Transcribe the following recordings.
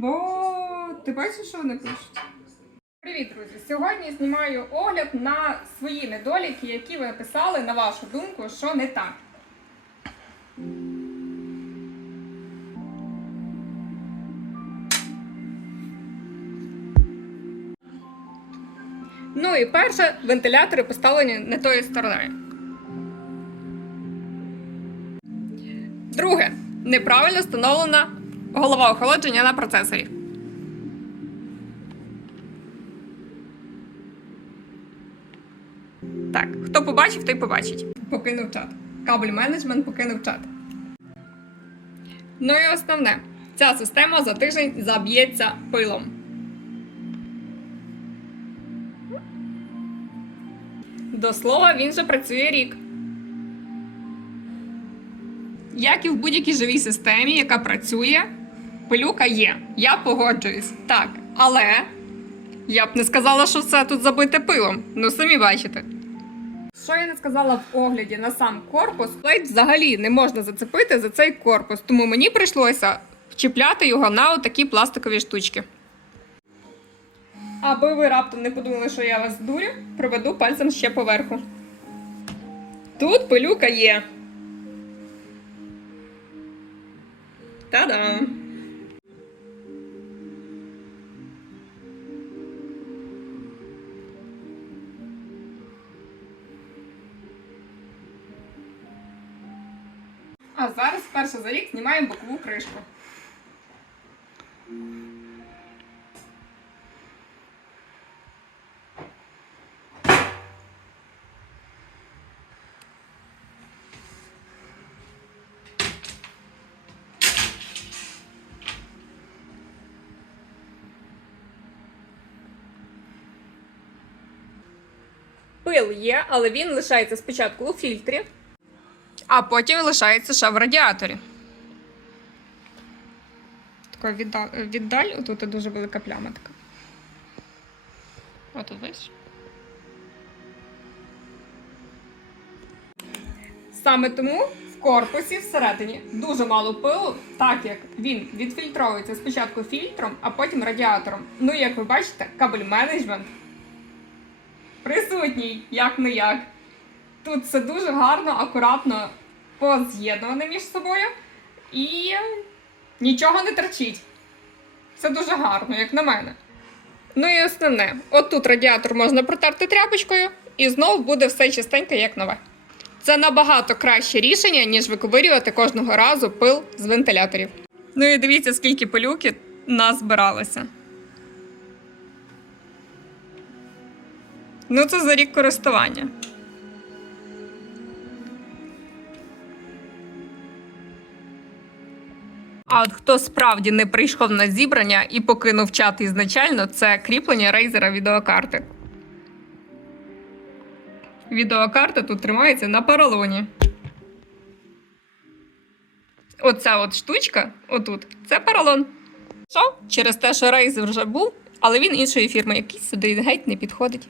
Бо ти бачиш, що вони пишуть? Привіт, друзі! Сьогодні знімаю огляд на свої недоліки, які ви написали, на вашу думку, що не так. Ну і перше, вентилятори поставлені не тою стороною. Друге, неправильно встановлена голова охолодження на процесорі. Так, хто побачив, той побачить. Покинув чат. Кабель менеджмент покинув чат. Ну і основне, ця система за тиждень заб'ється пилом. До слова, він же працює рік. Як і в будь-якій живій системі, яка працює, пилюка є. Я погоджуюсь. Так, але я б не сказала, що все тут забите пилом. Ну, самі бачите. Що я не сказала в огляді на сам корпус, плейт взагалі не можна зацепити за цей корпус, тому мені прийшлося вчіпляти його на отакі пластикові штучки. Аби ви раптом не подумали, що я вас дурю, проведу пальцем ще поверху. Тут пилюка є. Та-дам! А зараз вперше за рік знімаємо бокову кришку. Пил є, але він лишається спочатку у фільтрі, а потім лишається ще в радіаторі. Така віддаль, віддаль отут дуже велика пляма така. Отут бачиш? Саме тому в корпусі всередині дуже мало пилу, так як він відфільтровується спочатку фільтром, а потім радіатором. Ну, як ви бачите, кабель менеджмент присутній, як не як. Тут все дуже гарно, акуратно поз'єднане між собою і нічого не торчить. Це дуже гарно, як на мене. Ну і основне, от тут радіатор можна протерти тряпочкою, і знов буде все чистеньке, як нове. Це набагато краще рішення, ніж виковирювати кожного разу пил з вентиляторів. Ну і дивіться, скільки пилюки назбиралося. Ну, це за рік користування. А от хто справді не прийшов на зібрання і покинув чат ізначально, це кріплення рейзера відеокарти. Відеокарта тут тримається на поролоні. Оця от штучка, отут, це поролон. Що? Через те, що рейзер вже був, але він іншої фірми, якийсь сюди геть не підходить.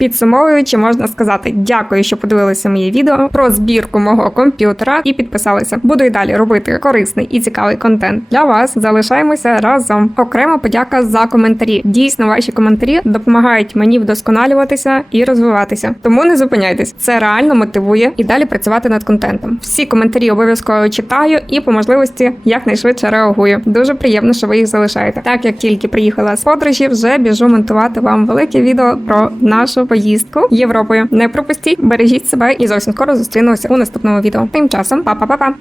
Підсумовуючи, можна сказати, дякую, що подивилися моє відео про збірку мого комп'ютера і підписалися. Буду і далі робити корисний і цікавий контент для вас. Залишаємося разом. Окрема подяка за коментарі. Дійсно, ваші коментарі допомагають мені вдосконалюватися і розвиватися. Тому не зупиняйтесь. Це реально мотивує і далі працювати над контентом. Всі коментарі обов'язково читаю і по можливості якнайшвидше реагую. Дуже приємно, що ви їх залишаєте. Так як тільки приїхала з подорожі, вже біжу монтувати вам велике відео про нашу поїздку Європою. Не пропустіть, бережіть себе і зовсім скоро зустрінемося у наступному відео. Тим часом, па-па-па-па!